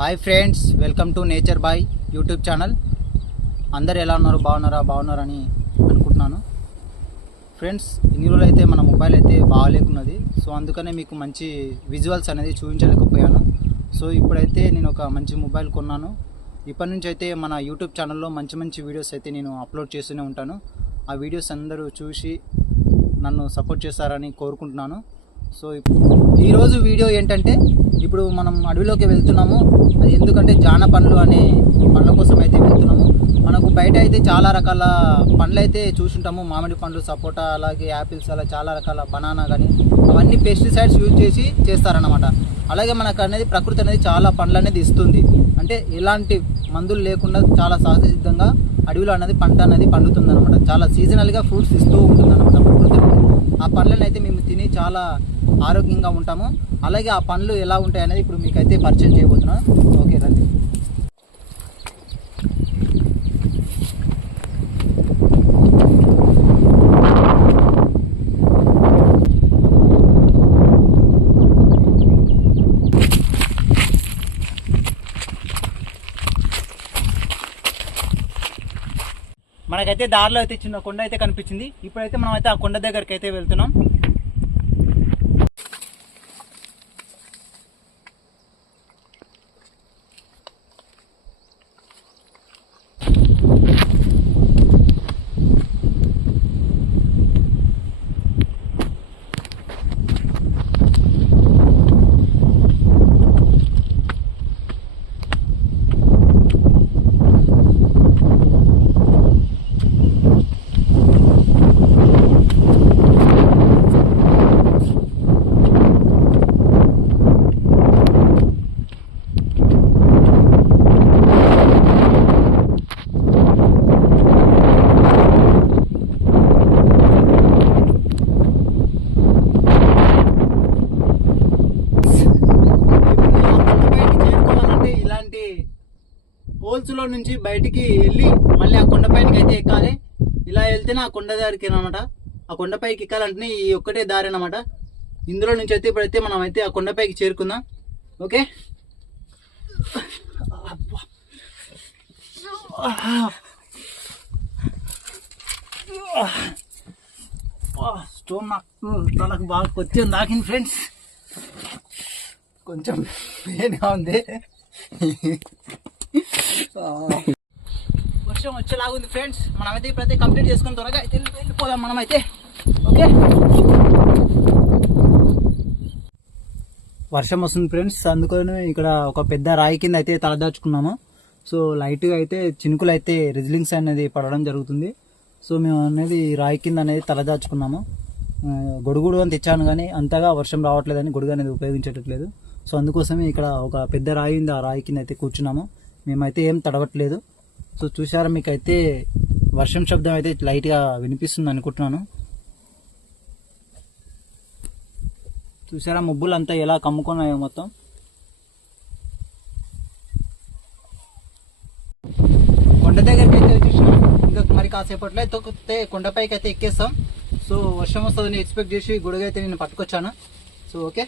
Hi friends welcome to nature boy YouTube channel. అందరు ఎలా ఉన్నారు? బాగున్నారా? బాగున్నారని అనుకుంటున్నాను. ఫ్రెండ్స్ ఇన్ని రోజులు అయితే మన మొబైల్ అయితే బాగాలేకున్నది. సో అందుకనే మీకు మంచి విజువల్స్ అనేది చూపించలేకపోయాను. సో ఇప్పుడైతే నేను ఒక మంచి మొబైల్ కొన్నాను. ఇప్పటి నుంచి అయితే మన యూట్యూబ్ ఛానల్లో మంచి మంచి వీడియోస్ అయితే నేను అప్లోడ్ చేస్తూనే ఉంటాను. ఆ వీడియోస్ అందరూ చూసి నన్ను సపోర్ట్ చేస్తారని కోరుకుంటున్నాను. సో ఈరోజు వీడియో ఏంటంటే ఇప్పుడు మనం అడవిలోకి వెళ్తున్నాము. అది ఎందుకంటే జాన పండ్లు అనే పండ్ల కోసం అయితే వెళ్తున్నాము. మనకు బయట అయితే చాలా రకాల పండ్లు అయితే చూసుంటాము. మామిడి పండ్లు సపోటా అలాగే యాపిల్స్ అలా చాలా రకాల బనానా కానీ అవన్నీ పెస్టిసైడ్స్ యూజ్ చేసి చేస్తారన్నమాట. అలాగే మనకు అనేది ప్రకృతి అనేది చాలా పండ్లు అనేది ఇస్తుంది. అంటే ఎలాంటి మందులు లేకుండా చాలా సహజ సిద్ధంగా అడవిలో అనేది పంట అనేది పండుతుంది అనమాట చాలా సీజనల్గా ఫ్రూట్స్ ఇస్తూ ఉంటుంది అనమాట ప్రకృతి ఆ పండ్లను అయితే మేము తిని చాలా ఆరోగ్యంగా ఉంటాము. అలాగే ఆ పండ్లు ఎలా ఉంటాయి అనేది ఇప్పుడు మీకైతే పరిచయం చేయబోతున్నాను. ఓకే రండి. మనకైతే దారిలో అయితే చిన్న కొండ అయితే కనిపించింది. ఇప్పుడైతే మనం అయితే ఆ కొండ దగ్గరికి అయితే వెళ్తున్నాం చేరుకోవాలంటే ఇలాంటి హోల్స్లో నుంచి బయటికి వెళ్ళి మళ్ళీ ఆ కొండపైనకి అయితే ఎక్కాలి. ఇలా వెళ్తేనే ఆ కొండ దారికి అనమాట ఆ కొండపైకి ఎక్కాలంటేనే ఈ ఒక్కటే దారి అనమాట ఇందులో నుంచి అయితే ఇప్పుడైతే మనం అయితే ఆ కొండపైకి చేరుకుందాం. ఓకే? స్టోన్ నాకు తలకు బాగా కొద్దిగా దాకింది ఫ్రెండ్స్. కొంచెం పెయిన్గా ఉంది. వర్షం వర్షం వచ్చేలాగుంది ఫ్రెండ్స్ మనమైతే ఇప్పుడైతే కంప్లీట్ చేసుకుని త్వరగా అయితే వెళ్ళిపోదాం మనమైతే. ఓకే? వర్షం వస్తుంది ఫ్రెండ్స్ అందుకని ఇక్కడ ఒక పెద్ద రాయి కింద అయితే తలదాచుకున్నాము. సో లైట్గా అయితే చినుకులు అయితే రిజిలింగ్స్ అనేది పడడం జరుగుతుంది. సో మేము అనేది రాయి కింద అనేది తలదాచుకున్నాము. గొడుగుడు అని తెచ్చాను కానీ అంతగా వర్షం రావట్లేదని గొడుగు అనేది ఉపయోగించట్లేదు సో అందుకోసమే ఇక్కడ ఒక పెద్ద రాయి ఉంది. ఆ రాయి కింద అయితే కూర్చున్నాము. మేమైతే ఏం తడవట్లేదు. సో చూసారా మీకైతే వర్షం శబ్దం అయితే లైట్గా వినిపిస్తుంది అనుకుంటున్నాను. చూసారా మబ్బులు అంతా ఎలా కమ్ముకున్నాయో మొత్తం. కొండ దగ్గరికి అయితే వచ్చేసాం ఇంకా మరి కాసేపట్లో తొక్కితే కొండపైకి అయితే ఎక్కేస్తాం. సో వర్షం వస్తుందని ఎక్స్పెక్ట్ చేసి గొడుగు అయితే నేను పట్టుకొచ్చాను. So okay.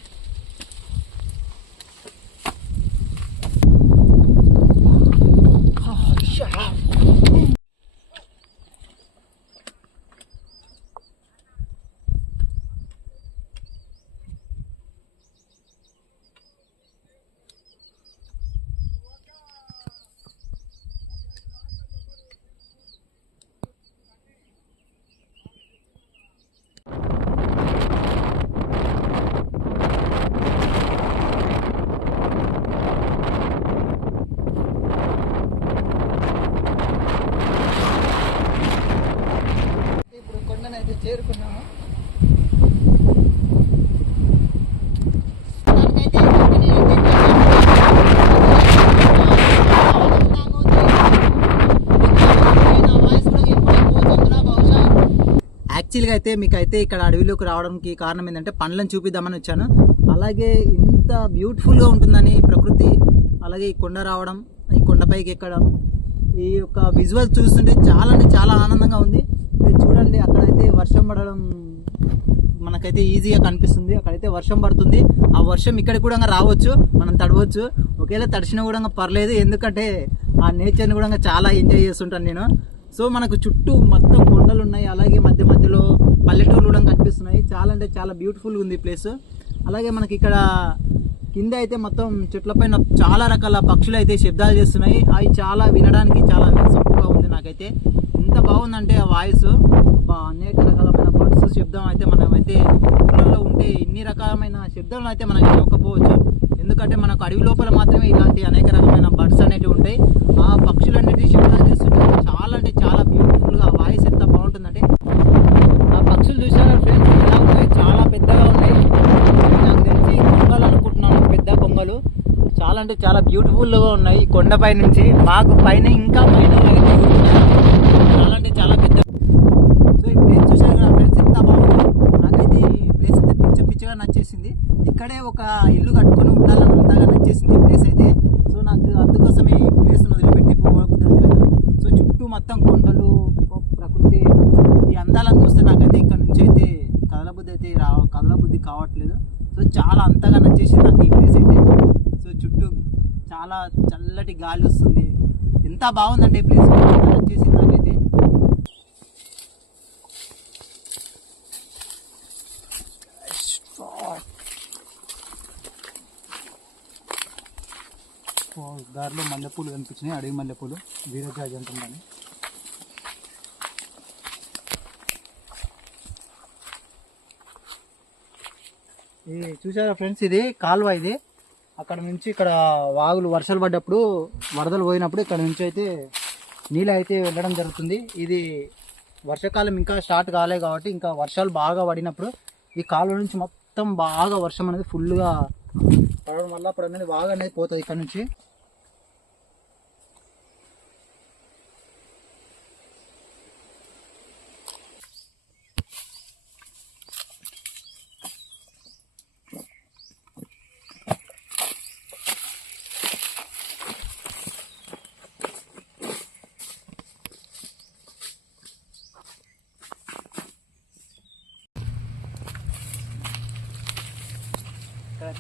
యాక్చువల్గా అయితే మీకు అయితే ఇక్కడ అడవిలోకి రావడానికి కారణం ఏంటంటే పండ్లను చూపిద్దామని వచ్చాను. అలాగే ఇంత బ్యూటిఫుల్గా ఉంటుందని ప్రకృతి అలాగే ఈ కొండ రావడం ఈ కొండపైకి ఎక్కడం ఈ యొక్క విజువల్ చూస్తుంటే చాలా అంటే చాలా ఆనందంగా ఉంది. మీరు చూడండి అక్కడైతే వర్షం పడడం మనకైతే ఈజీగా కనిపిస్తుంది. అక్కడైతే వర్షం పడుతుంది. ఆ వర్షం ఇక్కడ కూడా రావచ్చు మనం తడవచ్చు. ఒకవేళ తడిచినా కూడా పర్లేదు ఎందుకంటే ఆ నేచర్ని కూడా చాలా ఎంజాయ్ చేస్తుంటాను నేను. సో మనకు చుట్టూ మొత్తం కొండలు ఉన్నాయి అలాగే మధ్య మధ్యలో పల్లెటూర్లు కూడా కనిపిస్తున్నాయి. చాలా అంటే చాలా బ్యూటిఫుల్గా ఉంది ప్లేస్ అలాగే మనకి ఇక్కడ కింద అయితే మొత్తం చెట్లపైన చాలా రకాల పక్షులు అయితే శబ్దాలు చేస్తున్నాయి. అవి చాలా వినడానికి చాలా వినసొప్పుగా ఉంది నాకైతే. ఎంత బాగుందంటే ఆ వాయిస్ అనేక రకాలమైన బర్డ్స్ శబ్దం అయితే మనం అయితే ఊళ్ళల్లో ఉంటే ఇన్ని రకాలమైన శబ్దాలను అయితే మనం వినకపోవచ్చు. ఎందుకంటే మనకు అడవి లోపల మాత్రమే ఇలాంటి అనేక రకమైన బర్డ్స్ అనేటివి ఉంటాయి. ఆ పక్షులు అనేటివి శబ్దాలు చేస్తుంటే అంటే చాలా బ్యూటిఫుల్గా గా వాయిస్ ఎంత బాగుంటుందంటే ఆ పక్షులు చూసారా ఫ్రెండ్స్ ఎలా ఉన్నాయి చాలా పెద్దగా ఉన్నాయి. నాకు తెలిసి కొంగలు అనుకుంటున్నాను పెద్ద కొంగలు. చాలా అంటే చాలా బ్యూటిఫుల్గా ఉన్నాయి కొండపై నుంచి. మాకు పైన ఇంకా పైన చాలా అంటే చాలా పెద్ద. సో ఈ ప్లేస్ చూసారు కదా ఫ్రెండ్స్ ఎంత బాగుంది. నాకైతే ఈ ప్లేస్ అయితే పిచ్చ పిచ్చగా నచ్చేసింది. ఇక్కడే ఒక ఇల్లు కట్టుకొని ఉండాలని అంతగా నచ్చేసింది ఈ ప్లేస్ అయితే సో నాకు అందుకోసమే ఈ ప్లేస్ వదిలిపెట్టి పోవడం తెలియదు సో చుట్టూ మొత్తం కొండలు ప్రకృతి ఈ అందాలను చూస్తే నాకైతే ఇక్కడ నుంచి అయితే కదలబుద్ధి అయితే రా కదలబుద్ధి కావట్లేదు సో చాలా అంతగా నచ్చేసింది నాకు ఈ ప్లేస్ అయితే సో చుట్టూ చాలా చల్లటి గాలి వస్తుంది. ఎంత బాగుందంటే ఈ ప్లేస్ నచ్చేసింది నాకైతే. దారిలో మల్లెపూలు కనిపించినాయి. అడవి మల్లెపూలు. వీరజాజి అంటుందని. చూసారా ఫ్రెండ్స్ ఇది? కాలువ ఇది. అక్కడ నుంచి ఇక్కడ వాగులు వర్షాలు పడ్డప్పుడు వరదలు పోయినప్పుడు ఇక్కడ నుంచి అయితే నీళ్ళు అయితే వెళ్ళడం జరుగుతుంది. ఇది వర్షాకాలం ఇంకా స్టార్ట్ కాలే కాబట్టి ఇంకా వర్షాలు బాగా పడినప్పుడు ఈ కాలువ నుంచి మొత్తం బాగా వర్షం అనేది ఫుల్గా పడడం వల్ల అప్పుడు అనేది బాగా అనేది పోతుంది ఇక్కడ నుంచి.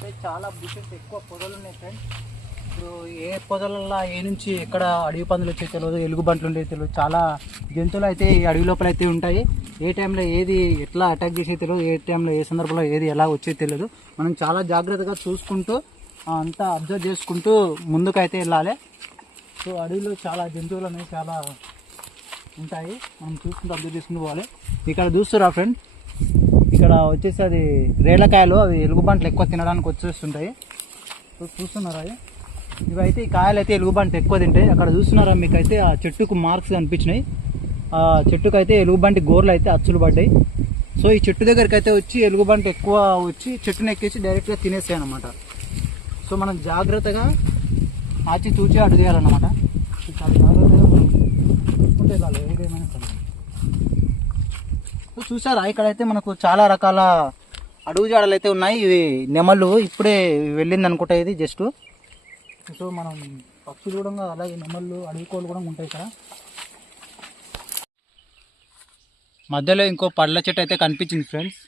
అయితే చాలా బుషెస్ ఎక్కువ పొదలు ఉన్నాయి ఫ్రెండ్స్ ఇప్పుడు ఏ పొదలల్లో ఏ నుంచి ఎక్కడ అడవి పందులు వచ్చే తెలియదు ఎలుగుబంట్లు ఉండే తెలియదు చాలా జంతువులు అయితే ఈ అడవి లోపల అయితే ఉంటాయి. ఏ టైంలో ఏది ఎట్లా అటాక్ చేసే తెలియదు ఏ టైంలో ఏ సందర్భంలో ఏది ఎలా వచ్చే తెలియదు మనం చాలా జాగ్రత్తగా చూసుకుంటూ అంతా అబ్జర్వ్ చేసుకుంటూ ముందుకైతే వెళ్ళాలి. సో అడవిలో చాలా జంతువులు అనేవి చాలా ఉంటాయి. మనం చూసుకుంటూ అబ్జర్వ్ చేసుకుంటూ పోవాలి. ఇక్కడ చూస్తురా ఫ్రెండ్ ఇక్కడ వచ్చేసి అది రేళ్ళకాయలు అవి ఎలుగుబంట్లు ఎక్కువ తినడానికి వచ్చేస్తుంటాయి. సో చూస్తున్నారా అవి ఇవైతే ఈ కాయలు అయితే ఎలుగుబంటి ఎక్కువ తింటాయి. అక్కడ చూస్తున్నారా మీకు అయితే ఆ చెట్టుకు మార్క్స్ కనిపించినాయి. ఆ చెట్టుకు అయితే ఎలుగుబంటి గోర్లు అయితే అచ్చులు పడ్డాయి. సో ఈ చెట్టు దగ్గరికి అయితే వచ్చి ఎలుగుబంటి ఎక్కువ వచ్చి చెట్టుని ఎక్కేసి డైరెక్ట్గా తినేస్తాయి అనమాట సో మనం జాగ్రత్తగా ఆచి చూచి అడుగు చేయాలన్నమాట. చాలా జాగ్రత్తగా ఏదేమైనా చూసారా ఇక్కడైతే మనకు చాలా రకాల అడుగు జాడలు అయితే ఉన్నాయి. ఇవి నెమళ్ళు. ఇప్పుడే వెళ్ళింది అనుకుంటా ఇది జస్ట్ సో మనం పక్షులు కూడా అలాగే నెమళ్ళు అడవి కోళ్ళు కూడా ఉంటాయి ఇక్కడ. మధ్యలో ఇంకో పళ్ళ చెట్టు అయితే కనిపించింది ఫ్రెండ్స్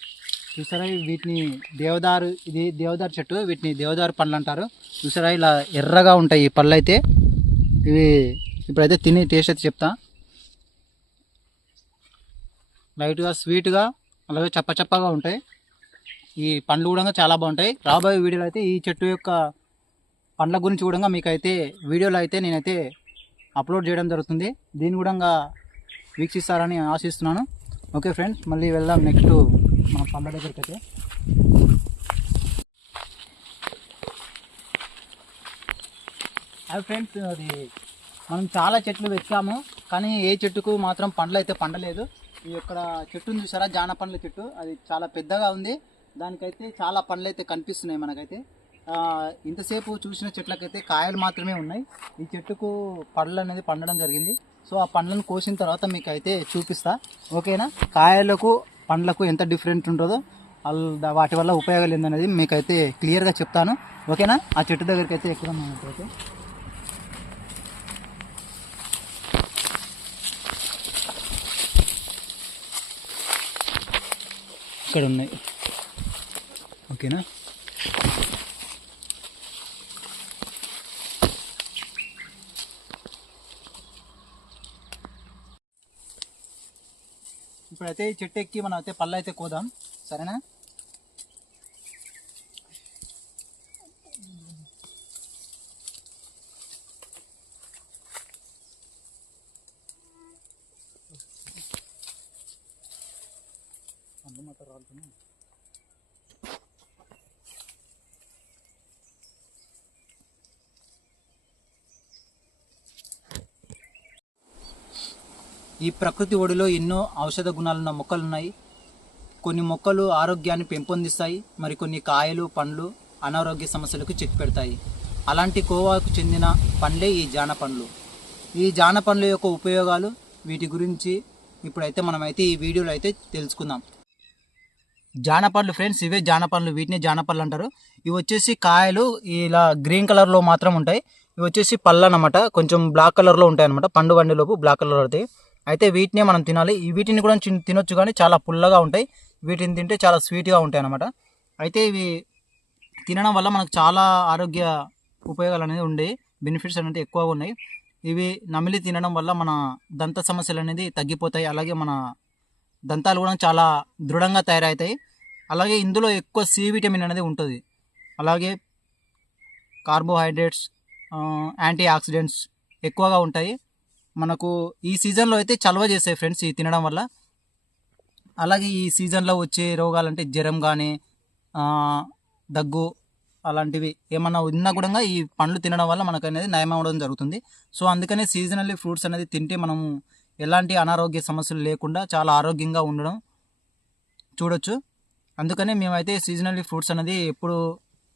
చూసారా? వీటిని దేవదారు ఇది దేవదారు చెట్టు. వీటిని దేవదారు పళ్ళు అంటారు. చూసారా? ఇలా ఎర్రగా ఉంటాయి ఈ పళ్ళు అయితే. ఇవి ఇప్పుడైతే తిని టేస్ట్ అయితే చెప్తా. లైట్గా స్వీట్గా అలాగే చప్ప చప్పగా ఉంటాయి. ఈ పండ్లు కూడా చాలా బాగుంటాయి. రాబోయే వీడియోలో అయితే ఈ చెట్టు యొక్క పండ్ల గురించి కూడా మీకైతే వీడియోలో అయితే నేనైతే అప్లోడ్ చేయడం జరుగుతుంది. దీన్ని కూడా వీక్షిస్తారని ఆశిస్తున్నాను. ఓకే ఫ్రెండ్స్ మళ్ళీ వెళ్దాం నెక్స్ట్ మన పండ్ల దగ్గరికి అయితే. ఫ్రెండ్స్ అది మనం చాలా చెట్లు వెతికాము కానీ ఏ చెట్టుకు మాత్రం పండ్లు అయితే పండలేదు. ఈ ఇక్కడ చెట్టుని చూసారా? జాన పండ్ల చెట్టు. అది చాలా పెద్దగా ఉంది. దానికైతే చాలా పండ్లు అయితే కనిపిస్తున్నాయి మనకైతే. ఇంతసేపు చూసిన చెట్లకైతే కాయలు మాత్రమే ఉన్నాయి. ఈ చెట్టుకు పండ్లు అనేది పండడం జరిగింది. సో ఆ పండ్లను కోసిన తర్వాత మీకు అయితే చూపిస్తా. ఓకేనా? కాయలకు పండ్లకు ఎంత డిఫరెంట్ ఉంటుందో వాటి వల్ల ఉపయోగాలు ఏందనేది మీకైతే క్లియర్గా చెప్తాను. ఓకేనా? ఆ చెట్టు దగ్గరికి అయితే ఓకే ఇక్కడ ఉన్నాయి ఓకేనా? ఇప్పుడైతే చెట్టు ఎక్కి మనం అయితే పళ్ళు అయితే కోదాం. సరేనా? ఈ ప్రకృతి ఒడిలో ఎన్నో ఔషధ గుణాలున్న మొక్కలున్నాయి. కొన్ని మొక్కలు ఆరోగ్యాన్ని పెంపొందిస్తాయి. మరికొన్ని కాయలు పండ్లు అనారోగ్య సమస్యలకు చెక్ పెడతాయి అలాంటి కోవాకు చెందిన పండ్లే ఈ జాన పండ్లు ఈ జాన పండ్ల యొక్క ఉపయోగాలు వీటి గురించి ఇప్పుడైతే మనమైతే ఈ వీడియోలో అయితే తెలుసుకుందాం. జానపండ్లు ఫ్రెండ్స్ ఇవే జానపండ్లు. వీటిని జానపళ్ళు అంటారు. ఇవి వచ్చేసి కాయలు ఇలా గ్రీన్ కలర్లో మాత్రం ఉంటాయి. ఇవి వచ్చేసి పళ్ళు అనమాట కొంచెం బ్లాక్ కలర్లో ఉంటాయి అనమాట పండు వండిలోపు బ్లాక్ కలర్ అవుతాయి అయితే వీటినే మనం తినాలి. వీటిని కూడా తినొచ్చు కానీ చాలా పుల్లగా ఉంటాయి. వీటిని తింటే చాలా స్వీట్గా ఉంటాయి అనమాట అయితే ఇవి తినడం వల్ల మనకు చాలా ఆరోగ్య ఉపయోగాలు అనేది ఉండే బెనిఫిట్స్ అనేది ఎక్కువగా ఉన్నాయి. ఇవి నమిలి తినడం వల్ల మన దంత సమస్యలు అనేది తగ్గిపోతాయి. అలాగే మన దంతాలు కూడా చాలా దృఢంగా తయారవుతాయి. అలాగే ఇందులో ఎక్కువ సి విటమిన్ అనేది ఉంటుంది. అలాగే కార్బోహైడ్రేట్స్ యాంటీ ఆక్సిడెంట్స్ ఎక్కువగా ఉంటాయి. మనకు ఈ సీజన్లో అయితే చలవ చేస్తాయి ఫ్రెండ్స్ ఈ తినడం వల్ల. అలాగే ఈ సీజన్లో వచ్చే రోగాలంటే జ్వరం కానీ దగ్గు అలాంటివి ఏమన్నా ఉన్నా కూడా ఈ పండ్లు తినడం వల్ల మనకు అనేది నయం అవ్వడం జరుగుతుంది. సో అందుకనే సీజనల్లీ ఫ్రూట్స్ అనేది తింటే మనము ఎలాంటి అనారోగ్య సమస్యలు లేకుండా చాలా ఆరోగ్యంగా ఉండడం చూడొచ్చు. అందుకనే మేమైతే సీజనల్లీ ఫ్రూట్స్ అనేది ఎప్పుడు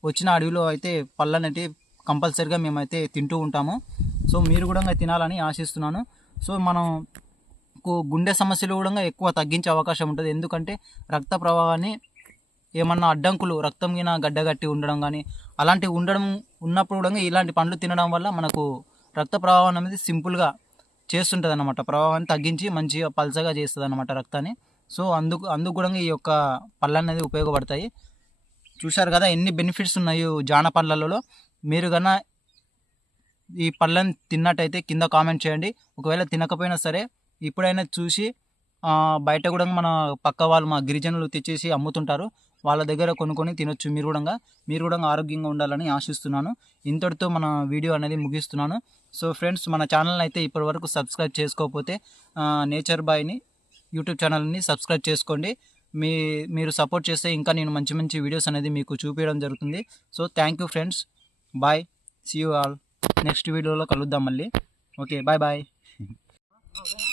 వచ్చిన అడవిలో అయితే పళ్ళు అనేవి కంపల్సరిగా మేమైతే తింటూ ఉంటాము. సో మీరు కూడా తినాలని ఆశిస్తున్నాను. సో మనం కు- గుండె సమస్యలు కూడా ఎక్కువ తగ్గించే అవకాశం ఉంటుంది. ఎందుకంటే రక్త ప్రవాహాన్ని ఏమన్నా అడ్డంకులు రక్తం గిన గడ్డగట్టి ఉండడం కానీ అలాంటివి ఉండడం ఉన్నప్పుడు కూడా ఇలాంటి పండ్లు తినడం వల్ల మనకు రక్త ప్రవాహం అనేది సింపుల్గా చేస్తుంటుంది అనమాట ప్రవాహాన్ని తగ్గించి మంచిగా పల్చగా చేస్తుంది అనమాట రక్తాన్ని. సో అందుకు అందుకు కూడా ఈ యొక్క పళ్ళు అనేది ఉపయోగపడతాయి. చూశారు కదా ఎన్ని బెనిఫిట్స్ ఉన్నాయో జాన పళ్ళలలో మీరు కన్నా ఈ పళ్ళని తిన్నట్టయితే కింద కామెంట్ చేయండి. ఒకవేళ తినకపోయినా సరే ఇప్పుడైనా చూసి బయట కూడా మన పక్క వాళ్ళు మా గిరిజనులు తెచ్చేసి అమ్ముతుంటారు. వాళ్ళ దగ్గర కొనుక్కొని తినొచ్చు మీరు కూడా. మీరు కూడా ఆరోగ్యంగా ఉండాలని ఆశిస్తున్నాను. ఇంతటితో మన వీడియో అనేది ముగిస్తున్నాను. సో ఫ్రెండ్స్ మన ఛానల్ని అయితే ఇప్పటి వరకు సబ్స్క్రైబ్ చేసుకోకపోతే నేచర్ బాయ్ని యూట్యూబ్ ఛానల్ని సబ్స్క్రైబ్ చేసుకోండి. మీ మీరు సపోర్ట్ చేస్తే ఇంకా నేను మంచి మంచి వీడియోస్ అనేది మీకు చూపించడం జరుగుతుంది. So thank you friends. Bye. See you all next వీడియోలో కలుద్దాం మళ్ళీ. Okay bye bye.